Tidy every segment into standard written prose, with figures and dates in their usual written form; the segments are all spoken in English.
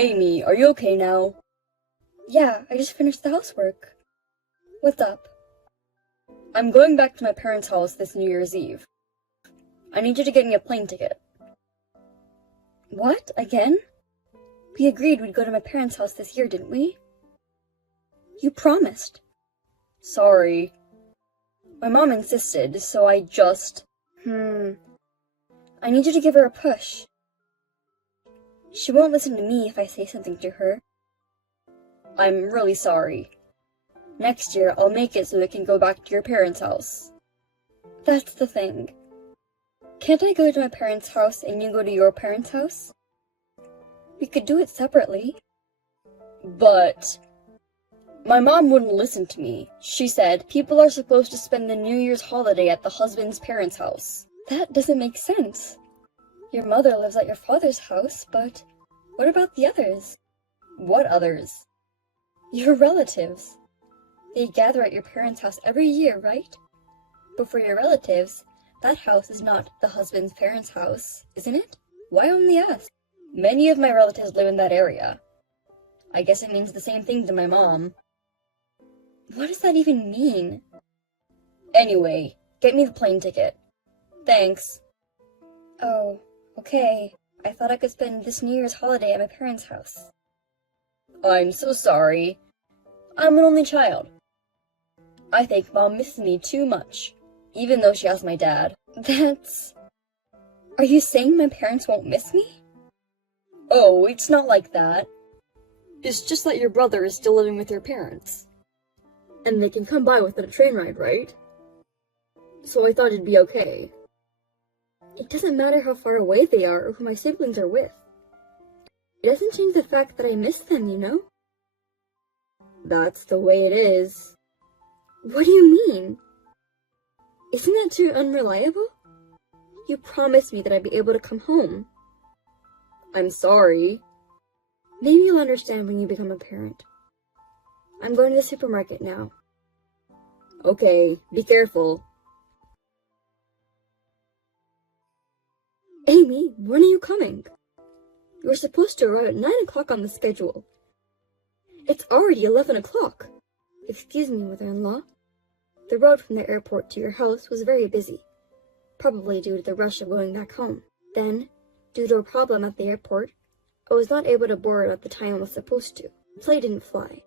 Amy, are you okay now? Yeah, I just finished the housework. What's up? I'm going back to my parents' house this New Year's Eve. I need you to get me a plane ticket. What? Again? We agreed we'd go to my parents' house this year, didn't we? You promised. Sorry. My mom insisted, so I just... I need you to give her a push. She won't listen to me if I say something to her. I'm really sorry. Next year, I'll make it so we can go back to your parents' house. That's the thing. Can't I go to my parents' house and you go to your parents' house? We could do it separately. But... my mom wouldn't listen to me. She said people are supposed to spend the New Year's holiday at the husband's parents' house. That doesn't make sense. Your mother lives at your father's house, but what about the others? What others? Your relatives. They gather at your parents' house every year, right? But for your relatives, that house is not the husband's parents' house, isn't it? Why only us? Many of my relatives live in that area. I guess it means the same thing to my mom. What does that even mean? Anyway, get me the plane ticket. Thanks. Oh, okay. I thought I could spend this New Year's holiday at my parents' house. I'm so sorry. I'm an only child. I think Mom misses me too much, even though she has my dad. Are you saying my parents won't miss me? Oh, it's not like that. It's just that your brother is still living with your parents. And they can come by without a train ride, right? So I thought it'd be okay. It doesn't matter how far away they are or who my siblings are with. It doesn't change the fact that I miss them, you know? That's the way it is. What do you mean? Isn't that too unreliable? You promised me that I'd be able to come home. I'm sorry. Maybe you'll understand when you become a parent. I'm going to the supermarket now. Okay, be careful. Amy, when are you coming? You were supposed to arrive at 9 o'clock on the schedule. It's already 11 o'clock. Excuse me, mother-in-law. The road from the airport to your house was very busy, probably due to the rush of going back home. Then, due to a problem at the airport, I was not able to board at the time I was supposed to. The plane didn't fly.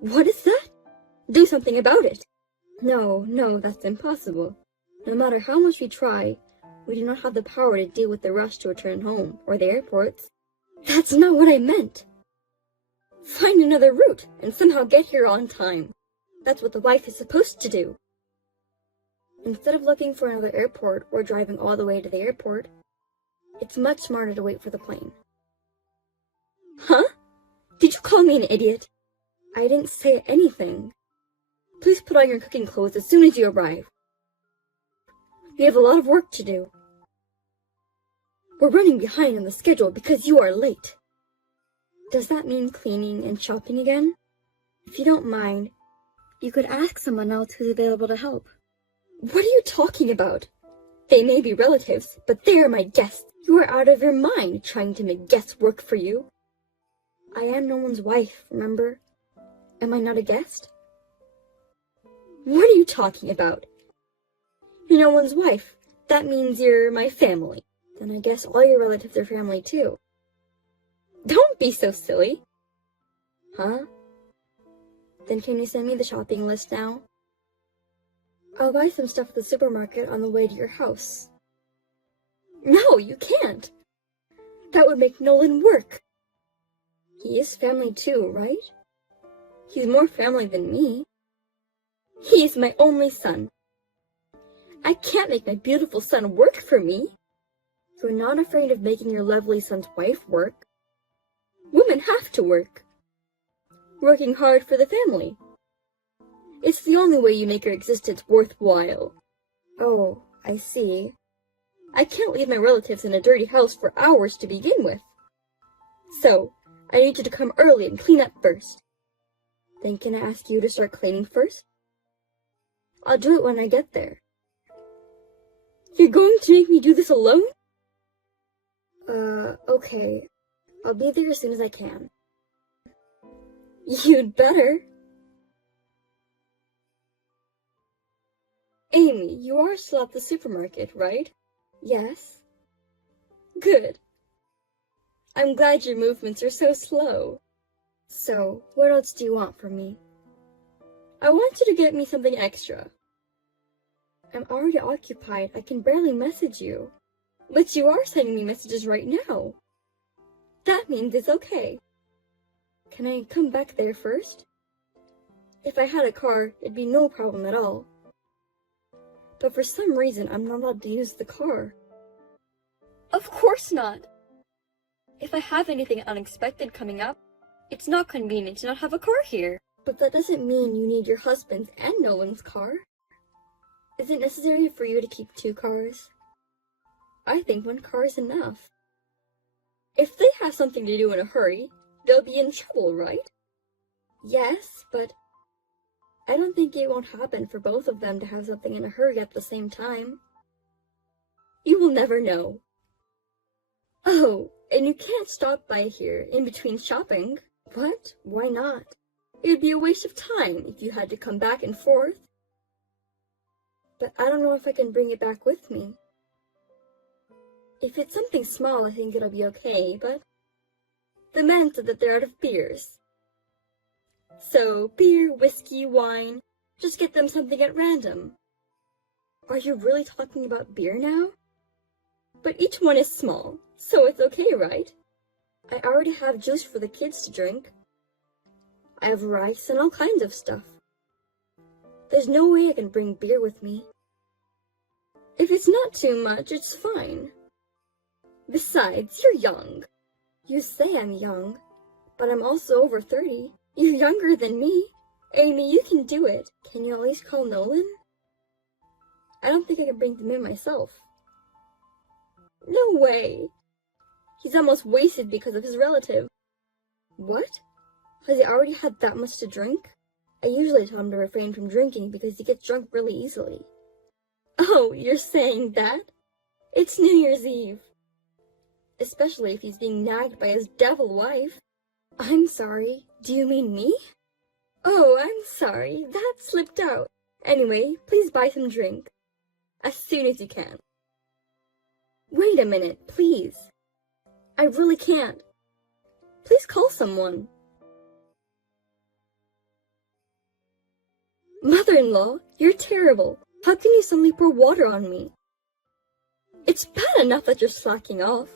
What is that? Do something about it. No, that's impossible. No matter how much we try, we do not have the power to deal with the rush to return home, or the airports. That's not what I meant. Find another route, and somehow get here on time. That's what the wife is supposed to do. Instead of looking for another airport or driving all the way to the airport, it's much smarter to wait for the plane. Huh? Did you call me an idiot? I didn't say anything. Please put on your cooking clothes as soon as you arrive. We have a lot of work to do. We're running behind on the schedule because you are late. Does that mean cleaning and shopping again? If you don't mind, you could ask someone else who's available to help. What are you talking about? They may be relatives, but they are my guests. You are out of your mind trying to make guests work for you. I am no one's wife, remember? Am I not a guest? What are you talking about? You're no one's wife. That means you're my family. Then I guess all your relatives are family too. Don't be so silly. Huh? Then can you send me the shopping list now? I'll buy some stuff at the supermarket on the way to your house. No, you can't. That would make Nolan work. He is family too, right? He's more family than me. He is my only son. I can't make my beautiful son work for me. You're not afraid of making your lovely son's wife work. Women have to work. Working hard for the family. It's the only way you make your existence worthwhile. Oh, I see. I can't leave my relatives in a dirty house for hours to begin with. So, I need you to come early and clean up first. Then can I ask you to start cleaning first? I'll do it when I get there. You're going to make me do this alone? Okay. I'll be there as soon as I can. You'd better. Amy, you are still at the supermarket, right? Yes. Good. I'm glad your movements are so slow. So, what else do you want from me? I want you to get me something extra. I'm already occupied. I can barely message you. But you are sending me messages right now. That means it's okay. Can I come back there first? If I had a car, it'd be no problem at all. But for some reason, I'm not allowed to use the car. Of course not! If I have anything unexpected coming up, it's not convenient to not have a car here. But that doesn't mean you need your husband's and Nolan's car. Is it necessary for you to keep 2 cars? I think 1 car is enough. If they have something to do in a hurry, they'll be in trouble, right? Yes, but I don't think it won't happen for both of them to have something in a hurry at the same time. You will never know. Oh, and you can't stop by here in between shopping. What? Why not? It would be a waste of time if you had to come back and forth. But I don't know if I can bring it back with me. If it's something small, I think it'll be okay, but the men said that they're out of beers. So, beer, whiskey, wine, just get them something at random. Are you really talking about beer now? But each one is small, so it's okay, right? I already have juice for the kids to drink. I have rice and all kinds of stuff. There's no way I can bring beer with me. If it's not too much, it's fine. Besides, you're young. You say I'm young, but I'm also over 30. You're younger than me. Amy, you can do it. Can you at least call Nolan? I don't think I can bring them in myself. No way. He's almost wasted because of his relative. What? Has he already had that much to drink? I usually tell him to refrain from drinking because he gets drunk really easily. Oh, you're saying that? It's New Year's Eve. Especially if he's being nagged by his devil wife. I'm sorry, do you mean me? Oh, I'm sorry, that slipped out. Anyway, please buy some drink. As soon as you can. Wait a minute, please. I really can't. Please call someone. Mother-in-law, you're terrible. How can you suddenly pour water on me? It's bad enough that you're slacking off.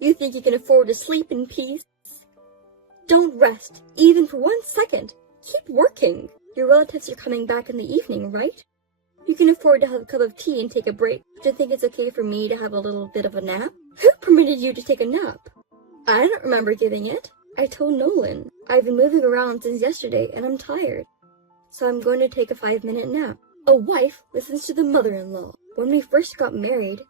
You think you can afford to sleep in peace? Don't rest, even for 1 second. Keep working. Your relatives are coming back in the evening, right? You can afford to have a cup of tea and take a break. Do you think it's okay for me to have a little bit of a nap? Who permitted you to take a nap? I don't remember giving it. I told Nolan. I've been moving around since yesterday and I'm tired. So I'm going to take a 5-minute nap. A wife listens to the mother-in-law. When we first got married,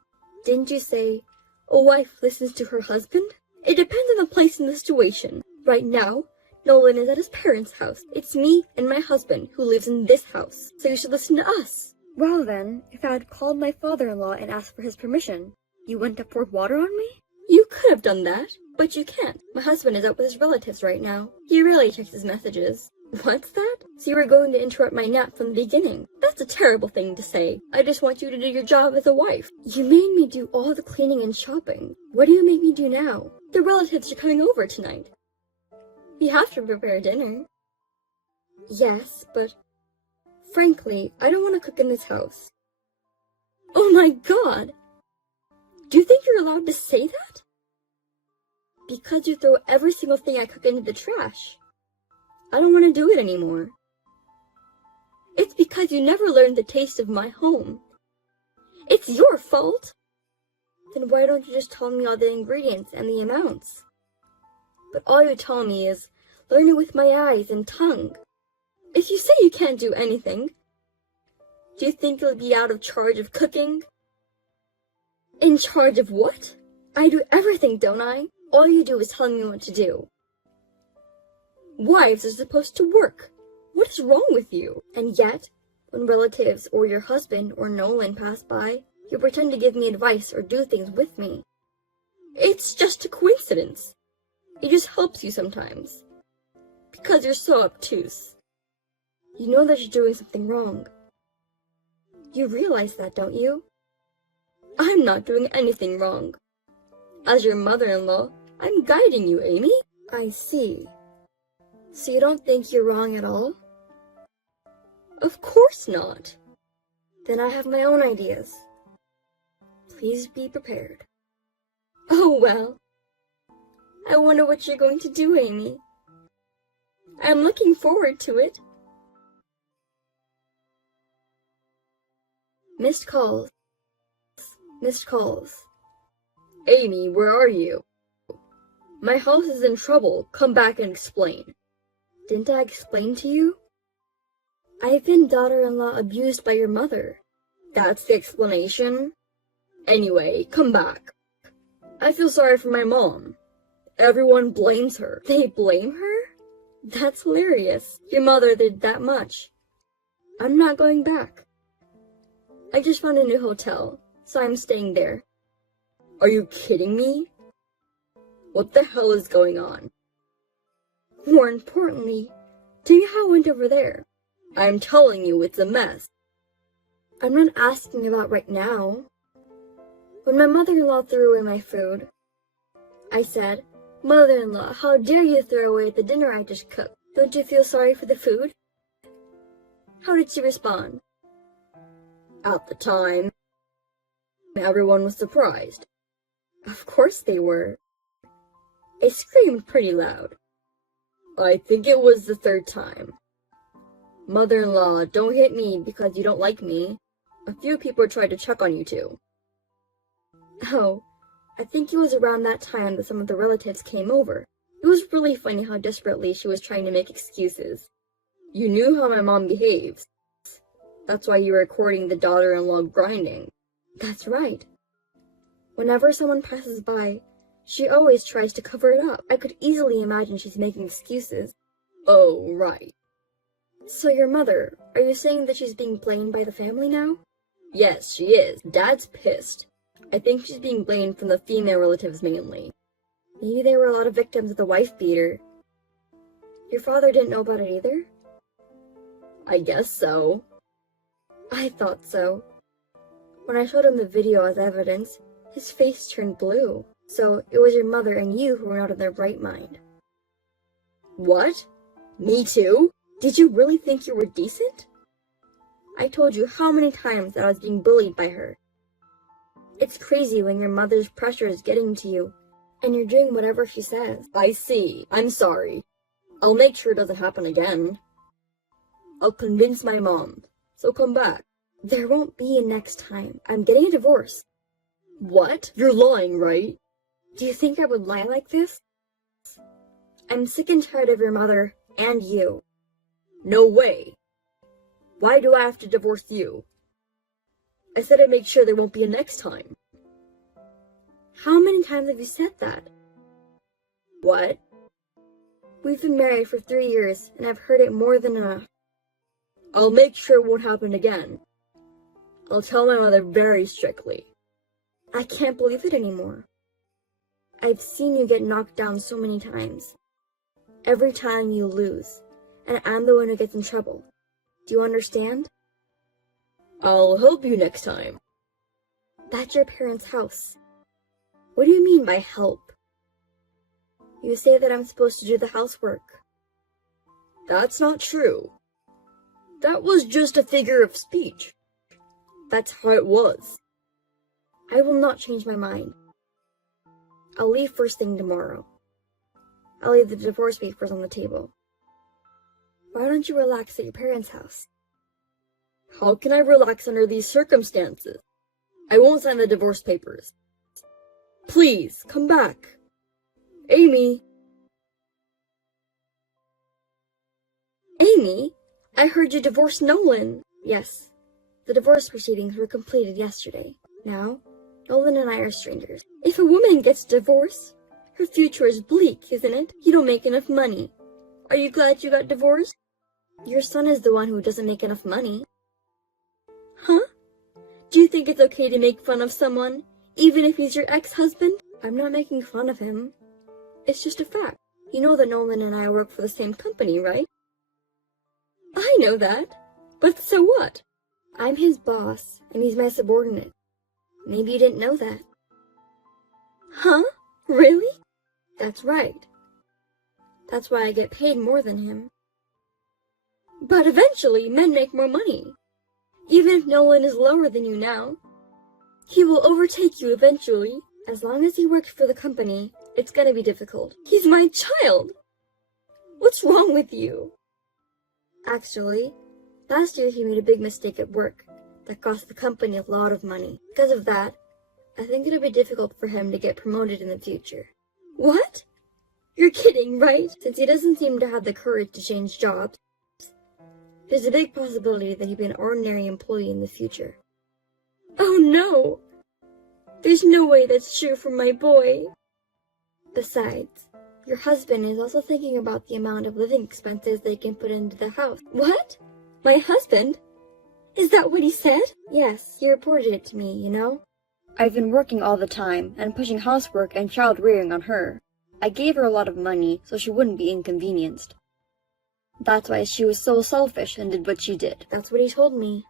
didn't you say, a wife listens to her husband? It depends on the place and the situation. Right now, Nolan is at his parents' house. It's me and my husband who lives in this house, so you should listen to us. Well then, if I had called my father-in-law and asked for his permission, you wouldn't have poured water on me? You could have done that, but you can't. My husband is out with his relatives right now. He rarely checks his messages. What's that? So you were going to interrupt my nap from the beginning. That's a terrible thing to say. I just want you to do your job as a wife. You made me do all the cleaning and shopping. What do you make me do now? The relatives are coming over tonight. We have to prepare dinner. Yes, but frankly, I don't want to cook in this house. Oh my God! Do you think you're allowed to say that? Because you throw every single thing I cook into the trash. I don't want to do it anymore. It's because you never learned the taste of my home. It's your fault. Then why don't you just tell me all the ingredients and the amounts? But all you tell me is, learn it with my eyes and tongue. If you say you can't do anything, do you think you'll be out of charge of cooking? In charge of what? I do everything, don't I? All you do is tell me what to do. Wives are supposed to work. What is wrong with you? And yet, when relatives or your husband or Nolan pass by, you pretend to give me advice or do things with me. It's just a coincidence. He just helps you sometimes. Because you're so obtuse. You know that you're doing something wrong. You realize that, don't you? I'm not doing anything wrong. As your mother-in-law, I'm guiding you, Amy. I see. So you don't think you're wrong at all? Of course not. Then I have my own ideas. Please be prepared. Oh well. I wonder what you're going to do, Amy. I'm looking forward to it. Missed calls. Missed calls. Amy, where are you? My house is in trouble. Come back and explain. Didn't I explain to you? I've been daughter-in-law abused by your mother. That's the explanation? Anyway, come back. I feel sorry for my mom. Everyone blames her. They blame her? That's hilarious. Your mother did that much. I'm not going back. I just found a new hotel, so I'm staying there. Are you kidding me? What the hell is going on? More importantly, tell me how it went over there. I'm telling you, it's a mess. I'm not asking about right now. When my mother-in-law threw away my food, I said, "Mother-in-law, how dare you throw away the dinner I just cooked? Don't you feel sorry for the food?" How did she respond? At the time, everyone was surprised. Of course they were. I screamed pretty loud. I think it was the third time. Mother-in-law, don't hit me because you don't like me. A few people tried to check on you too. Oh, I think it was around that time that some of the relatives came over. It was really funny how desperately she was trying to make excuses. You knew how my mom behaves. That's why you were recording the daughter-in-law grinding. That's right. Whenever someone passes by, she always tries to cover it up. I could easily imagine she's making excuses. Oh, right. So your mother, are you saying that she's being blamed by the family now? Yes, she is. Dad's pissed. I think she's being blamed from the female relatives mainly. Maybe there were a lot of victims of the wife beater. Your father didn't know about it either? I guess so. I thought so. When I showed him the video as evidence, his face turned blue. So it was your mother and you who were not in their right mind. What? Me too? Did you really think you were decent? I told you how many times that I was being bullied by her. It's crazy when your mother's pressure is getting to you, and you're doing whatever she says. I see. I'm sorry. I'll make sure it doesn't happen again. I'll convince my mom, so come back. There won't be a next time. I'm getting a divorce. What? You're lying, right? Do you think I would lie like this? I'm sick and tired of your mother and you. No way. Why do I have to divorce you? I said I'd make sure there won't be a next time. How many times have you said that? What? We've been married for 3 years, and I've heard it more than enough. I'll make sure it won't happen again. I'll tell my mother very strictly. I can't believe it anymore. I've seen you get knocked down so many times. Every time you lose, and I'm the one who gets in trouble. Do you understand? I'll help you next time. That's your parents' house. What do you mean by help? You say that I'm supposed to do the housework. That's not true. That was just a figure of speech. That's how it was. I will not change my mind. I'll leave first thing tomorrow. I'll leave the divorce papers on the table. Why don't you relax at your parents' house? How can I relax under these circumstances? I won't sign the divorce papers. Please, come back. Amy! Amy? I heard you divorced Nolan. Yes, the divorce proceedings were completed yesterday. Now, Nolan and I are strangers. If a woman gets divorced, her future is bleak, isn't it? You don't make enough money. Are you glad you got divorced? Your son is the one who doesn't make enough money. Huh? Do you think it's okay to make fun of someone, even if he's your ex-husband? I'm not making fun of him. It's just a fact. You know that Nolan and I work for the same company, right? I know that. But so what? I'm his boss, and he's my subordinate. Maybe you didn't know that. Huh? Really? That's right. That's why I get paid more than him. But eventually, men make more money. Even if Nolan is lower than you now, he will overtake you eventually. As long as he works for the company, it's gonna be difficult. He's my child! What's wrong with you? Actually, last year he made a big mistake at work that cost the company a lot of money. Because of that, I think it'll be difficult for him to get promoted in the future. What? You're kidding, right? Since he doesn't seem to have the courage to change jobs, there's a big possibility that he'll be an ordinary employee in the future. Oh no! There's no way that's true for my boy. Besides, your husband is also thinking about the amount of living expenses they can put into the house. What? My husband? Is that what he said? Yes, he reported it to me, you know. I've been working all the time and pushing housework and child rearing on her. I gave her a lot of money so she wouldn't be inconvenienced. That's why she was so selfish and did what she did. That's what he told me.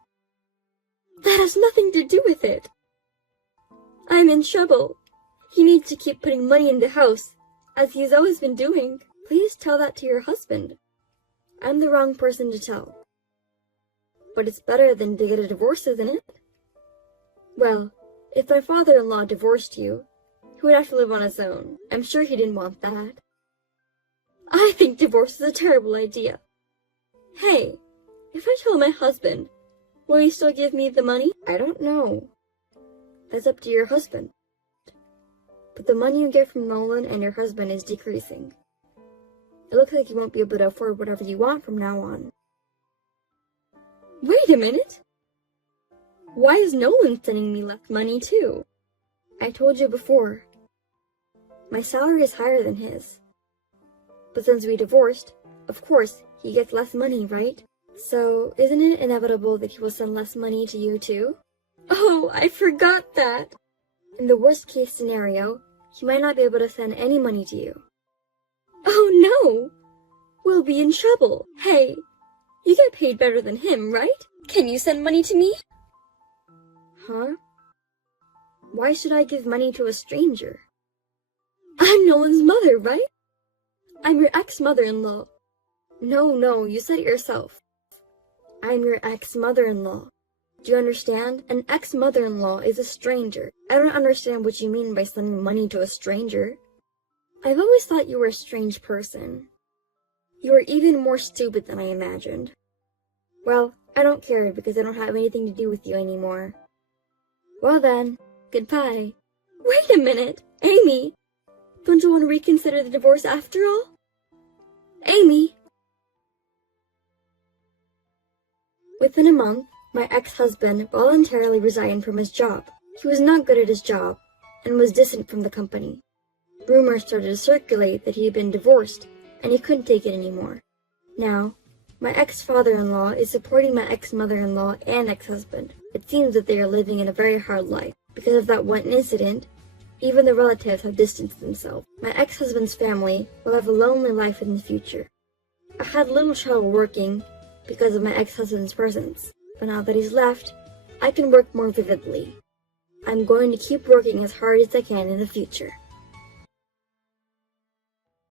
That has nothing to do with it. I'm in trouble. He needs to keep putting money in the house, as he's always been doing. Please tell that to your husband. I'm the wrong person to tell. But it's better than to get a divorce, isn't it? Well, if my father-in-law divorced you, he would have to live on his own. I'm sure he didn't want that. I think divorce is a terrible idea. Hey, if I tell my husband, will he still give me the money? I don't know. That's up to your husband. But the money you get from Nolan and your husband is decreasing. It looks like you won't be able to afford whatever you want from now on. Wait a minute! Why is Nolan sending me less money too? I told you before. My salary is higher than his. But since we divorced, of course, he gets less money, right? So, isn't it inevitable that he will send less money to you too? Oh, I forgot that! In the worst case scenario, he might not be able to send any money to you. Oh no! We'll be in trouble. Hey, you get paid better than him, right? Can you send money to me? Huh? Why should I give money to a stranger? I'm Nolan's mother, right? I'm your ex-mother-in-law. No, you said it yourself. I'm your ex-mother-in-law. Do you understand? An ex-mother-in-law is a stranger. I don't understand what you mean by sending money to a stranger. I've always thought you were a strange person. You are even more stupid than I imagined. Well, I don't care because I don't have anything to do with you anymore. Well then, goodbye. Wait a minute, Amy! Don't you want to reconsider the divorce after all? Amy! Within a month, my ex-husband voluntarily resigned from his job. He was not good at his job and was distant from the company. Rumors started to circulate that he had been divorced and he couldn't take it anymore. Now, my ex-father-in-law is supporting my ex-mother-in-law and ex-husband. It seems that they are living in a very hard life. Because of that one incident, even the relatives have distanced themselves. My ex-husband's family will have a lonely life in the future. I had little trouble working because of my ex-husband's presence, but now that he's left, I can work more vividly. I'm going to keep working as hard as I can in the future.